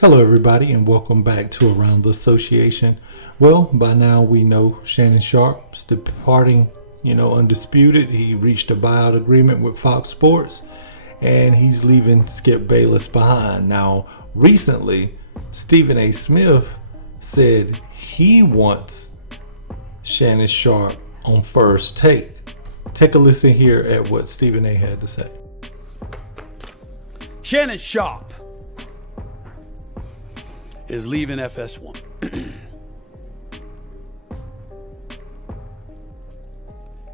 Hello, everybody, and welcome back to Around the Association. Well, by now we know Shannon Sharpe's departing, undisputed. He reached a buyout agreement with Fox Sports, and he's leaving Skip Bayless behind. Now, recently, Stephen A. Smith said he wants Shannon Sharpe on First Take. Take a listen here at what Stephen A. had to say. Shannon Sharpe is leaving FS1.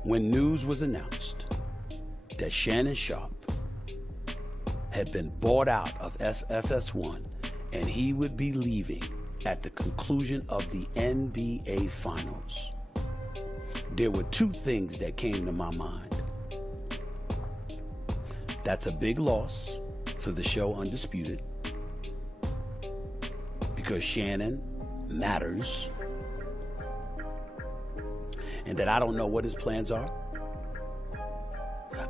When news was announced that Shannon Sharpe had been bought out of FS1 and he would be leaving at the conclusion of the NBA Finals, there were two things that came to my mind. That's a big loss for the show Undisputed, because Shannon matters, and that I don't know what his plans are.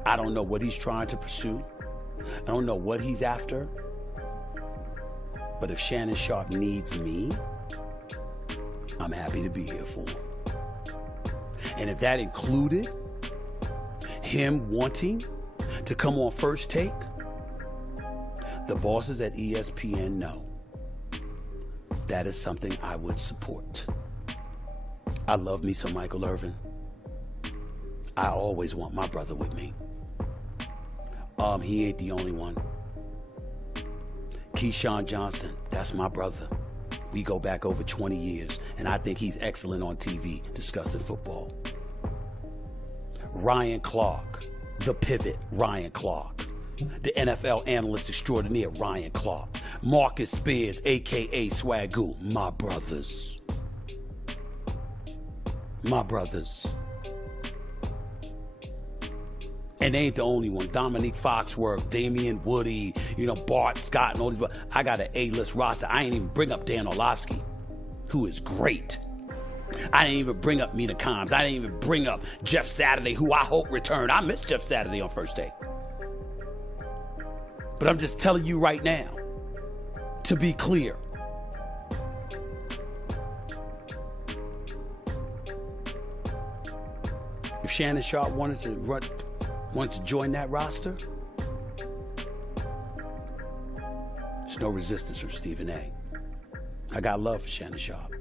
I don't know what he's trying to pursue. I don't know what he's after. But if Shannon Sharpe needs me, I'm happy to be here for him. And if that included him wanting to come on First Take, the bosses at ESPN know that is something I would support. I love me some Michael Irvin. I always want my brother with me. He ain't the only one. Keyshawn Johnson, that's my brother. We go back over 20 years, and I think he's excellent on TV discussing football. Ryan Clark, the pivot, Ryan Clark. The NFL analyst extraordinaire, Ryan Clark. Marcus Spears, a.k.a. Swagoo, my brothers. My brothers. And they ain't the only one. Dominique Foxworth, Damian Woody, Bart Scott, and all these. I got an A-list roster. I ain't even bring up Dan Orlovsky, who is great. I didn't even bring up Mina Kimes. I didn't even bring up Jeff Saturday, who I hope returned. I miss Jeff Saturday on First Take. But I'm just telling you right now, to be clear, if Shannon Sharpe wanted to join that roster, there's no resistance from Stephen A. I got love for Shannon Sharpe.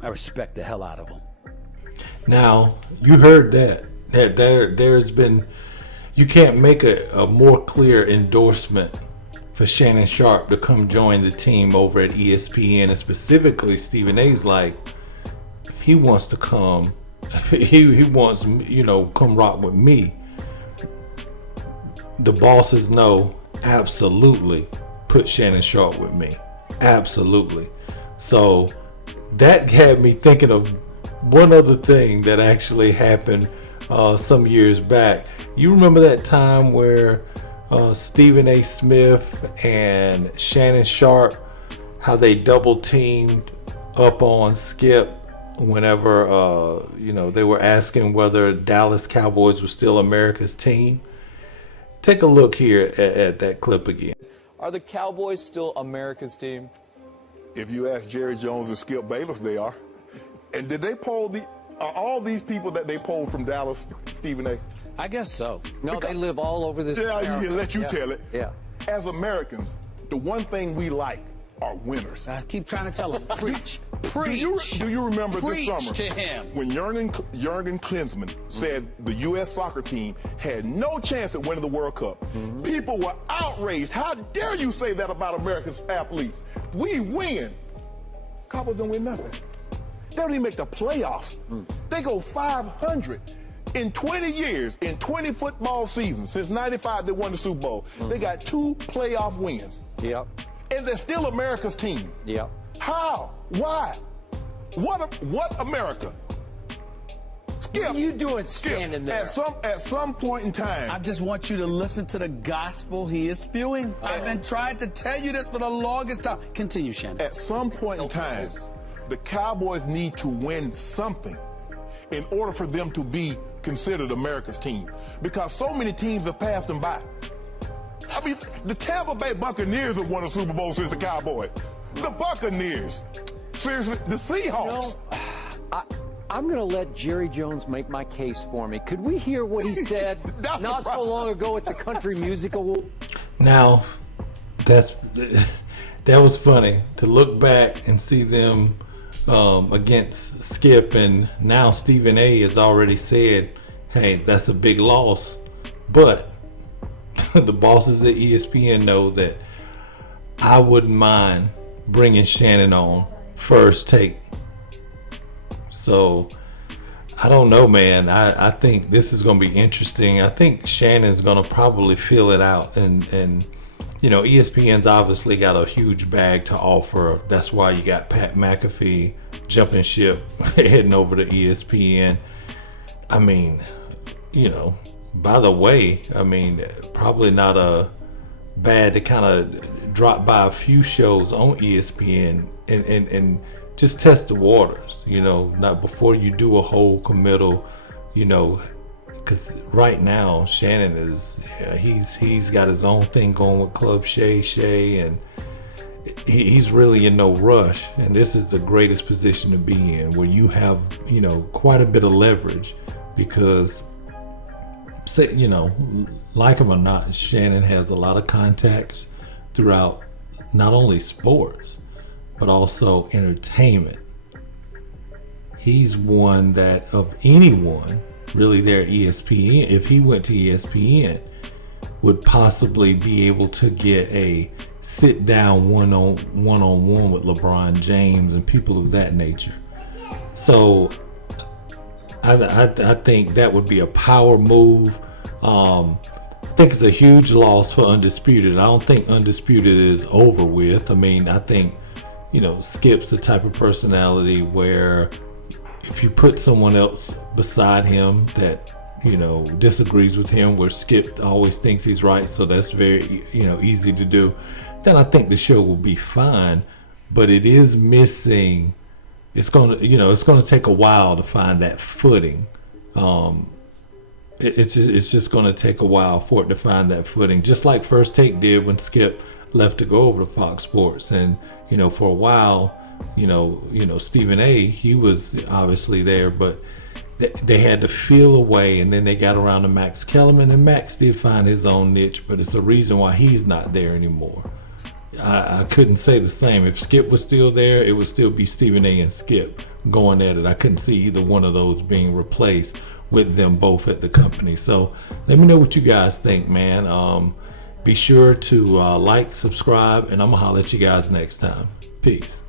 I respect the hell out of him. Now, you heard that there's been, you can't make a more clear endorsement for Shannon Sharpe to come join the team over at ESPN, and specifically Stephen A's like, he wants to come, he wants, come rock with me. The bosses know, absolutely, put Shannon Sharpe with me. Absolutely. So that had me thinking of one other thing that actually happened some years back. You remember that time where Stephen A. Smith and Shannon Sharpe, how they double teamed up on Skip whenever they were asking whether Dallas Cowboys were still America's team? Take a look here at that clip again. Are the Cowboys still America's team? If you ask Jerry Jones and Skip Bayless, they are. And did they poll all these people that they polled from Dallas, Stephen A? I guess so. No, they live all over this. Yeah, let you tell it. Yeah. As Americans, the one thing we like are winners. I keep trying to tell him, preach, preach. Do you remember preach this summer to him when Jurgen Klinsmann said the U.S. soccer team had no chance at winning the World Cup? People were outraged. How dare you say that about American athletes? We win. Cowboys don't win nothing. They don't even make the playoffs. They go 500. In 20 years, in 20 football seasons, since 95 they won the Super Bowl, they got 2 playoff wins. Yep. And they're still America's team. Yep. How? Why? What America? Skip. What are you doing standing there? At some point in time. I just want you to listen to the gospel he is spewing. I've been trying to tell you this for the longest time. Continue, Shannon. At some point in time, the Cowboys need to win something in order for them to be considered America's team. Because so many teams have passed them by. I mean, the Tampa Bay Buccaneers have won a Super Bowl since the Cowboys. The Buccaneers. Seriously, the Seahawks. I'm going to let Jerry Jones make my case for me. Could we hear what he said not so long ago at the Country Music Award? Now, that was funny to look back and see them against Skip, and now Stephen A. has already said, hey, that's a big loss. But the bosses at ESPN know that I wouldn't mind bringing Shannon on First Take. So I don't know, man. I think this is going to be interesting. I think Shannon's going to probably fill it out, and you know, ESPN's obviously got a huge bag to offer. That's why you got Pat McAfee jumping ship heading over to ESPN. I mean, you know, by the way, I mean, probably not a bad to kind of drop by a few shows on ESPN and just test the waters, you know, not before you do a whole committal, you know, because right now Shannon is, he's got his own thing going with Club Shay, and he's really in no rush. And this is the greatest position to be in, where you have, you know, quite a bit of leverage, because, say, you know, like him or not, Shannon has a lot of contacts throughout not only sports but also entertainment. He's one that, of anyone really there at ESPN, if he went to ESPN, would possibly be able to get a sit down one-on-one with LeBron James and people of that nature. So I think that would be a power move. I think it's a huge loss for Undisputed. I don't think Undisputed is over with. I mean, I think, you know, Skip's the type of personality where if you put someone else beside him that, you know, disagrees with him, where Skip always thinks he's right, so that's very, you know, easy to do, then I think the show will be fine. But it is missing, it's going to take a while to find that footing. It's just going to take a while for it to find that footing, just like First Take did when Skip left to go over to Fox Sports. And, you know, for a while, you know, Stephen A., he was obviously there, but they had to feel a way, and then they got around to Max Kellerman, and Max did find his own niche, but it's a reason why he's not there anymore. I couldn't say the same. If Skip was still there, it would still be Stephen A. and Skip going at it. I couldn't see either one of those being replaced with them both at the company. So let me know what you guys think, man. Be sure to like, subscribe, and I'm gonna holler at you guys next time. Peace.